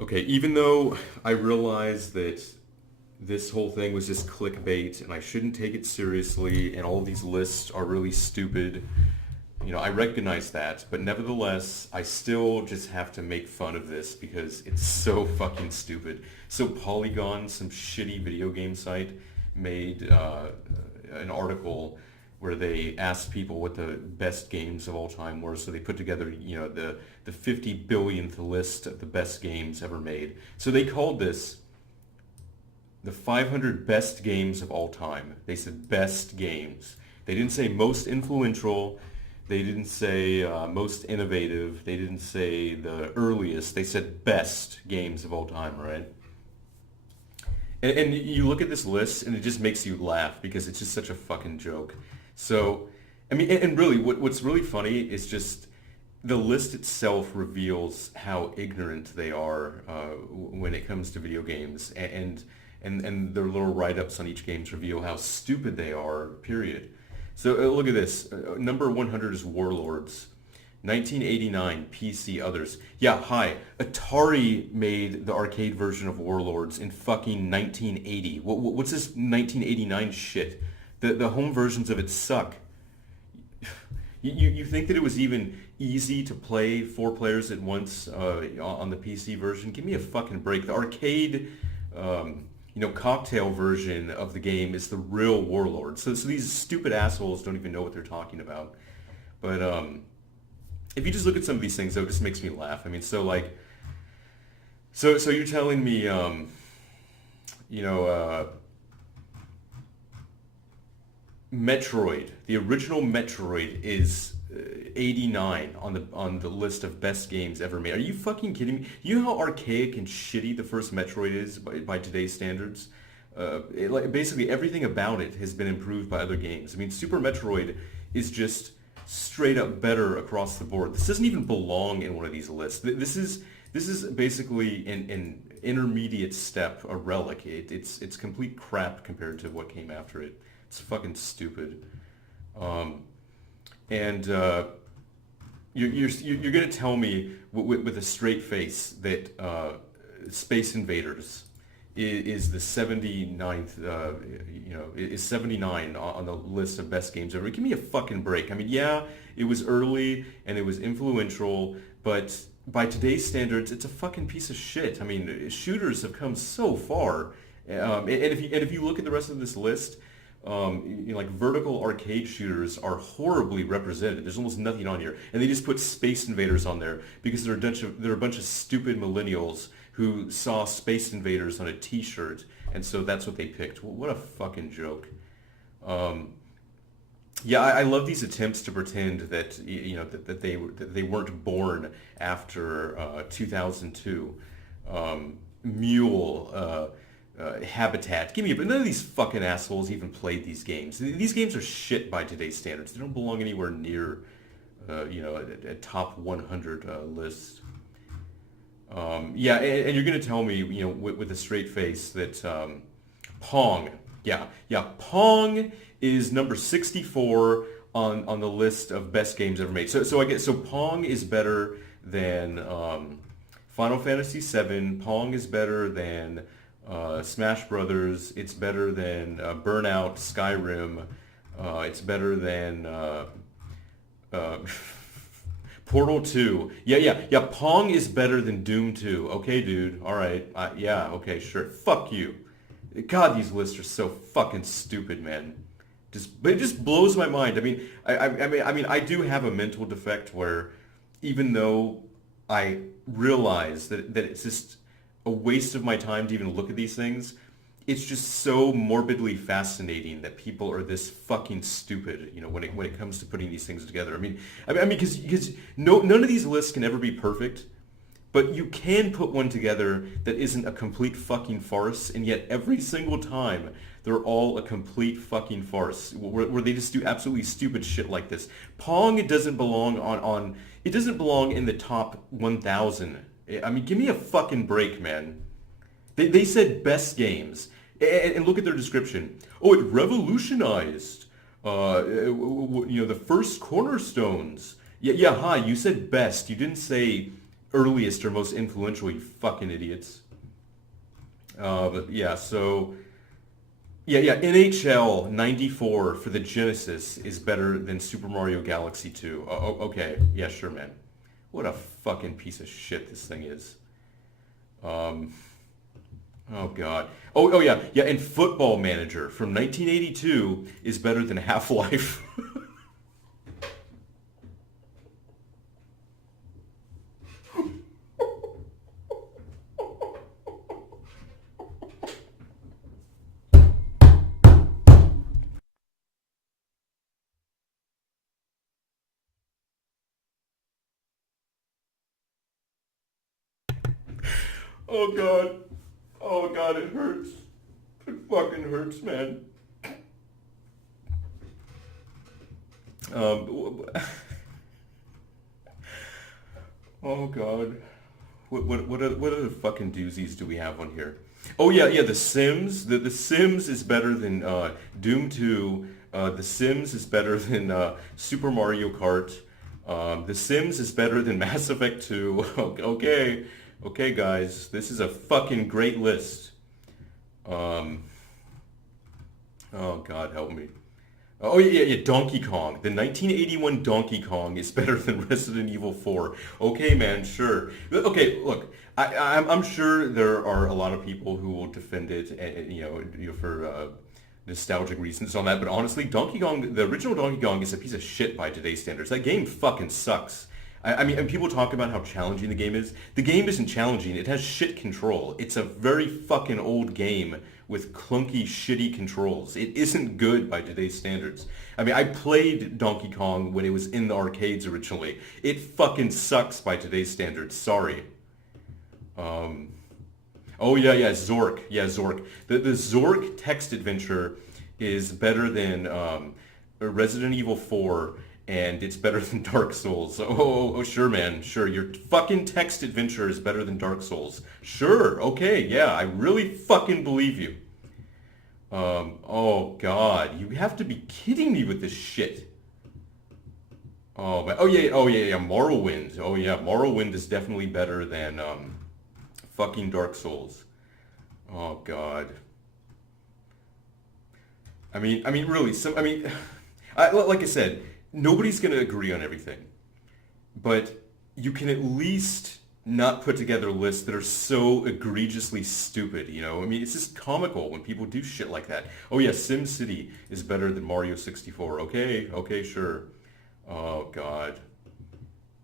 Okay, even though I realize that this whole thing was just clickbait and I shouldn't take it seriously and all of these lists are really stupid, I recognize that, but nevertheless, I still just have to make fun of this because it's so fucking stupid. So Polygon, some shitty video game site, made an article where they asked people what the best games of all time were. So they put together, the 50 billionth list of the best games ever made. So they called this the 500 best games of all time. They said best games. They didn't say most influential. They didn't say most innovative. They didn't say the earliest. They said best games of all time, right? And you look at this list and it just makes you laugh because it's just such a fucking joke. So, I mean, and really, what's really funny is just the list itself reveals how ignorant they are when it comes to video games, and their little write-ups on each game reveal how stupid they are. Period. So look at this. Number 100 is Warlords. 1989, PC others. Yeah, hi. Atari made the arcade version of Warlords in fucking 1980. What's this 1989 shit? The home versions of it suck. You think that it was even easy to play four players at once on the PC version? Give me a fucking break. The arcade, cocktail version of the game is the real Warlord. So these stupid assholes don't even know what they're talking about. But if you just look at some of these things, though, it just makes me laugh. I mean, so you're telling me, you know, Metroid, the original Metroid is 89 on the list of best games ever made. Are you fucking kidding me? You know how archaic and shitty the first Metroid is by today's standards? Basically everything about it has been improved by other games. I mean, Super Metroid is just straight up better across the board. This doesn't even belong in one of these lists. This is basically an intermediate step, a relic. It's complete crap compared to what came after it. It's fucking stupid. And you're gonna tell me with a straight face that Space Invaders is the 79th, is 79 on the list of best games ever. Give me a fucking break. I mean, yeah, it was early and it was influential, but by today's standards, it's a fucking piece of shit. I mean, shooters have come so far, and if you look at the rest of this list, like vertical arcade shooters are horribly represented. There's almost nothing on here, and they just put Space Invaders on there because they're a bunch of stupid millennials who saw Space Invaders on a T-shirt, and so that's what they picked. What a fucking joke. Yeah, I love these attempts to pretend that that they weren't born after 2002. Mule. Habitat. Give me but none of these fucking assholes even played these games. These games are shit by today's standards. They don't belong anywhere near, a top 100 list. Yeah, and you're gonna tell me, with a straight face that Pong, yeah, Pong is number 64 on the list of best games ever made. So I guess Pong is better than Final Fantasy VII. Pong is better than Smash Brothers. It's better than Burnout, Skyrim. It's better than Portal 2. Yeah. Pong is better than Doom 2. Okay, dude. All right. Yeah. Okay. Sure. Fuck you. God, these lists are so fucking stupid, man. It just blows my mind. I mean, I do have a mental defect where, even though I realize that it's just a waste of my time to even look at these things, it's just so morbidly fascinating that people are this fucking stupid, when it comes to putting these things together. I mean, because none of these lists can ever be perfect, but you can put one together that isn't a complete fucking farce, and yet every single time they're all a complete fucking farce, where they just do absolutely stupid shit like this. Pong, it doesn't belong it doesn't belong in the top 1,000. I mean, give me a fucking break, man. They said best games, and look at their description. Oh, it revolutionized, the first cornerstones. Yeah, hi. You said best. You didn't say earliest or most influential, you fucking idiots. But yeah, so yeah, NHL 94 for the Genesis is better than Super Mario Galaxy 2. Okay, yeah, sure, man. What a fucking piece of shit this thing is. Um, oh god. Oh yeah, and Football Manager from 1982 is better than Half-Life. Oh god. Oh god, it hurts. It fucking hurts, man. Um, oh god. What other fucking doozies do we have on here? Oh yeah, The Sims. The Sims is better than Doom 2. The Sims is better than Super Mario Kart. The Sims is better than Mass Effect 2. Okay, okay, guys, this is a fucking great list. Um, oh God, help me. Oh yeah, Donkey Kong. The 1981 Donkey Kong is better than Resident Evil 4. Okay, man, sure. Okay, look, I'm sure there are a lot of people who will defend it, for nostalgic reasons on that. But honestly, Donkey Kong, the original Donkey Kong, is a piece of shit by today's standards. That game fucking sucks. I mean, and people talk about how challenging the game is. The game isn't challenging. It has shit control. It's a very fucking old game with clunky, shitty controls. It isn't good by today's standards. I mean, I played Donkey Kong when it was in the arcades originally. It fucking sucks by today's standards. Sorry. Um, oh yeah, Zork. Yeah, Zork. The Zork text adventure is better than Resident Evil 4, and it's better than Dark Souls. Oh, sure, man. Sure, your fucking text adventure is better than Dark Souls. Sure, okay, yeah, I really fucking believe you. Oh God, you have to be kidding me with this shit. Oh yeah, Morrowind. Oh yeah, Morrowind is definitely better than fucking Dark Souls. Oh God. I mean, really. Like I said, nobody's gonna agree on everything, but you can at least not put together lists that are so egregiously stupid. I mean, it's just comical when people do shit like that. Oh yeah, SimCity is better than Mario 64. Okay, sure. Oh God.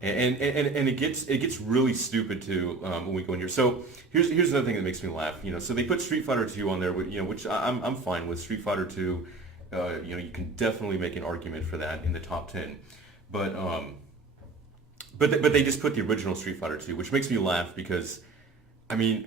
And it gets really stupid too when we go in here. So here's another thing that makes me laugh. So they put Street Fighter 2 on there, which I'm fine with. Street Fighter 2, you can definitely make an argument for that in the top 10. But but they just put the original Street Fighter 2, which makes me laugh because, I mean,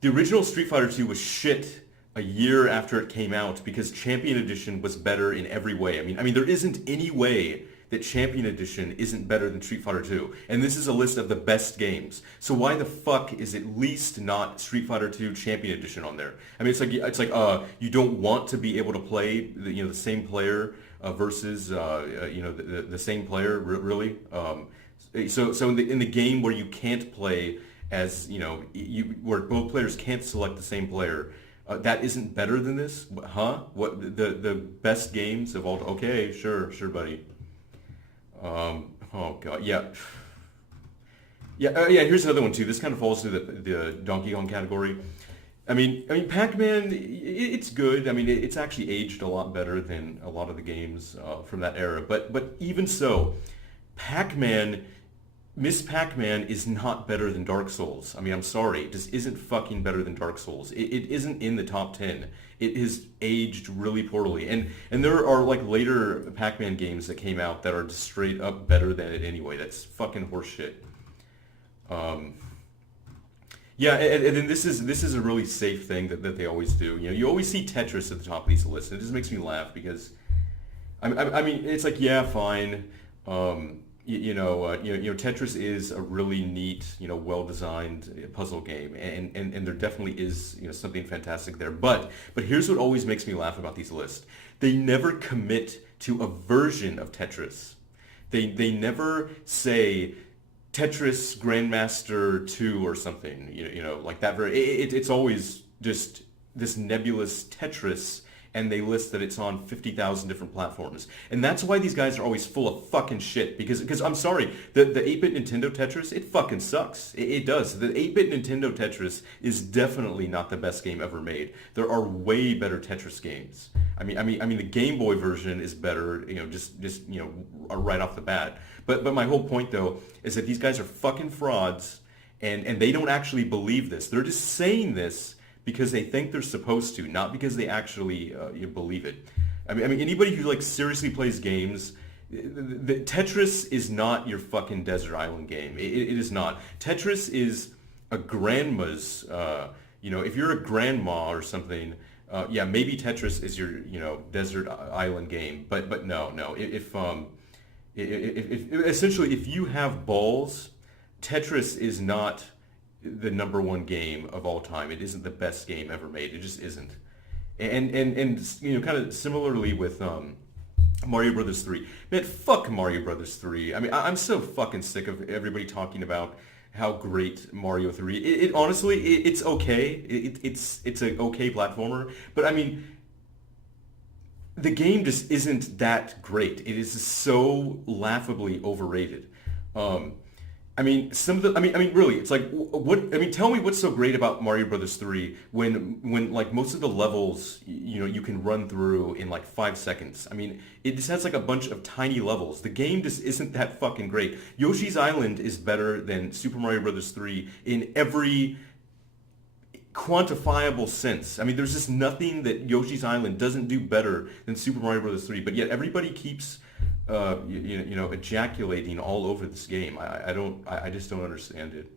the original Street Fighter 2 was shit a year after it came out because Champion Edition was better in every way. I mean, there isn't any way that Champion Edition isn't better than Street Fighter 2. And this is a list of the best games. So why the fuck is at least not Street Fighter 2 Champion Edition on there? I mean, it's like you don't want to be able to play the same player versus the same player really. So in the game where you can't play as where both players can't select the same player, that isn't better than this, huh? What the best games of all? Okay, sure, buddy. Oh god, yeah. Yeah, here's another one too. This kind of falls into the Donkey Kong category. I mean, Pac-Man, it's good. I mean, it's actually aged a lot better than a lot of the games from that era. But even so, Pac-Man, Miss Pac-Man is not better than Dark Souls. I mean, I'm sorry, it just isn't fucking better than Dark Souls. It isn't in the top 10. It is aged really poorly. And there are like later Pac-Man games that came out that are just straight up better than it anyway. That's fucking horseshit. Um, yeah, and then this is a really safe thing that they always do. You always see Tetris at the top of these lists. And it just makes me laugh because I mean, it's like, yeah, fine. Tetris is a really neat, well-designed puzzle game, and there definitely is, something fantastic there. But here's what always makes me laugh about these lists: they never commit to a version of Tetris. They never say, Tetris Grandmaster 2 or something, like that. It's always just this nebulous Tetris, and they list that it's on 50,000 different platforms. And that's why these guys are always full of fucking shit, because I'm sorry, the 8-bit Nintendo Tetris, it fucking sucks. It does. The 8-bit Nintendo Tetris is definitely not the best game ever made. There are way better Tetris games. I mean, the Game Boy version is better, right off the bat. But my whole point, though, is that these guys are fucking frauds, and they don't actually believe this. They're just saying this because they think they're supposed to, not because they actually believe it. I mean, anybody who like seriously plays games, the Tetris is not your fucking desert island game. It is not. Tetris is a grandma's. If you're a grandma or something. Maybe Tetris is your, desert island game, but no. If essentially if you have balls, Tetris is not the number one game of all time. It isn't the best game ever made. It just isn't. And kind of similarly with Mario Brothers 3. Man, fuck Mario Brothers 3. I mean, I'm so fucking sick of everybody talking about how great Mario 3. It honestly, it's okay. It's an okay platformer, but I mean, the game just isn't that great. It is so laughably overrated. Really, it's like, tell me what's so great about Mario Brothers 3 when like most of the levels, you can run through in like 5 seconds. I mean, it just has like a bunch of tiny levels. The game just isn't that fucking great. Yoshi's Island is better than Super Mario Brothers 3 in every quantifiable sense. I mean, there's just nothing that Yoshi's Island doesn't do better than Super Mario Brothers 3, but yet everybody keeps ejaculating all over this game. I just don't understand it.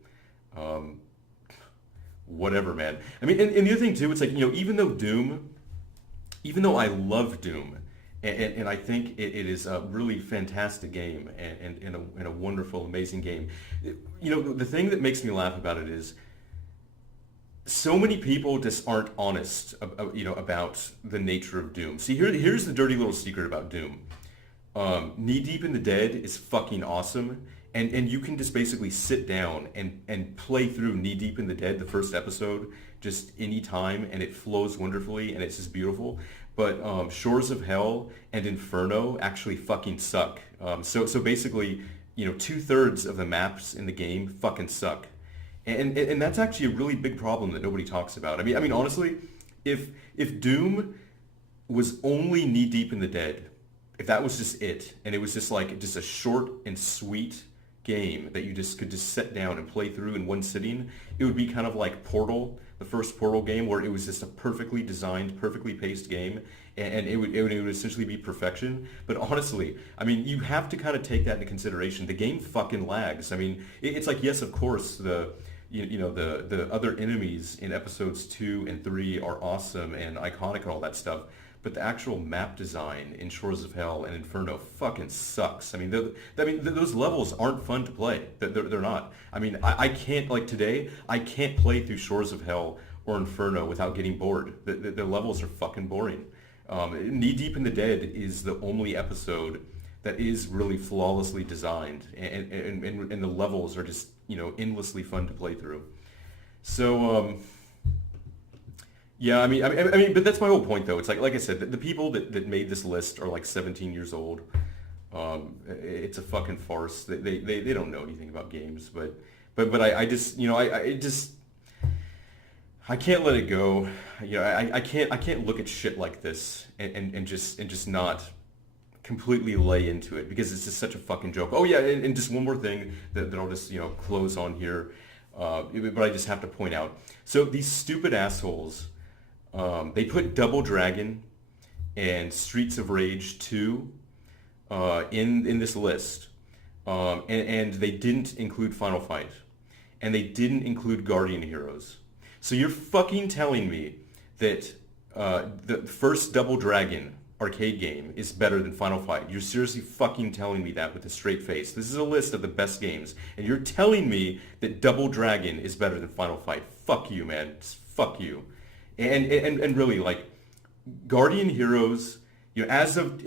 Whatever, man. I mean, and the other thing too, it's like, even though I love Doom, and I think it is a really fantastic game and a wonderful, amazing game. The thing that makes me laugh about it is so many people just aren't honest, about the nature of Doom. See, here's the dirty little secret about Doom. Knee Deep in the Dead is fucking awesome, and you can just basically sit down and play through Knee Deep in the Dead, the first episode, just any time, and it flows wonderfully, and it's just beautiful. But Shores of Hell and Inferno actually fucking suck. So basically, 2/3 of the maps in the game fucking suck, and that's actually a really big problem that nobody talks about. I mean honestly, if Doom was only Knee Deep in the Dead, if that was just it, and it was just like just a short and sweet game that you just could just sit down and play through in one sitting, it would be kind of like Portal, the first Portal game, where it was just a perfectly designed, perfectly paced game, and it would essentially be perfection. But honestly, I mean, you have to kind of take that into consideration. The game fucking lags. I mean, it's like, yes, of course, the other enemies in episodes 2 and 3 are awesome and iconic and all that stuff. But the actual map design in Shores of Hell and Inferno fucking sucks. I mean, those levels aren't fun to play. They're not. I mean, I can't, like today, I can't play through Shores of Hell or Inferno without getting bored. The levels are fucking boring. Knee Deep in the Dead is the only episode that is really flawlessly designed, and the levels are just, endlessly fun to play through. So, yeah, I mean, but that's my whole point, though. It's like I said, the people that made this list are like 17 years old. It's a fucking farce. They don't know anything about games, but I just, I can't let it go. I can't look at shit like this and just not completely lay into it, because it's just such a fucking joke. Oh yeah, and just one more thing that I'll just close on here, but I just have to point out. So these stupid assholes. They put Double Dragon and Streets of Rage 2 in this list, and they didn't include Final Fight, and they didn't include Guardian Heroes. So you're fucking telling me that the first Double Dragon arcade game is better than Final Fight? You're seriously fucking telling me that with a straight face? This is a list of the best games, and you're telling me that Double Dragon is better than Final Fight? Fuck you, man. Just fuck you. And really, like, Guardian Heroes, as of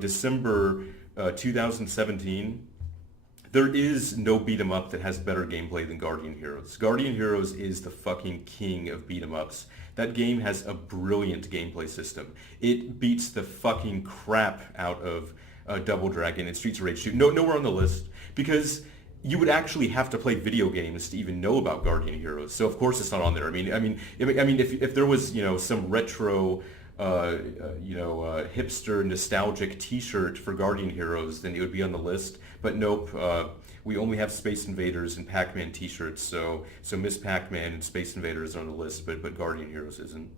December 2017, There is no beat 'em up that has better gameplay than Guardian Heroes. Guardian Heroes is the fucking king of beat 'em ups. That game has a brilliant gameplay system. It beats the fucking crap out of Double Dragon and Streets of Rage 2. Nowhere on the list, because you would actually have to play video games to even know about Guardian Heroes. So of course it's not on there. I mean, if there was, some retro, hipster nostalgic T-shirt for Guardian Heroes, then it would be on the list. But nope, we only have Space Invaders and Pac-Man T-shirts. So Miss Pac-Man and Space Invaders are on the list, but Guardian Heroes isn't.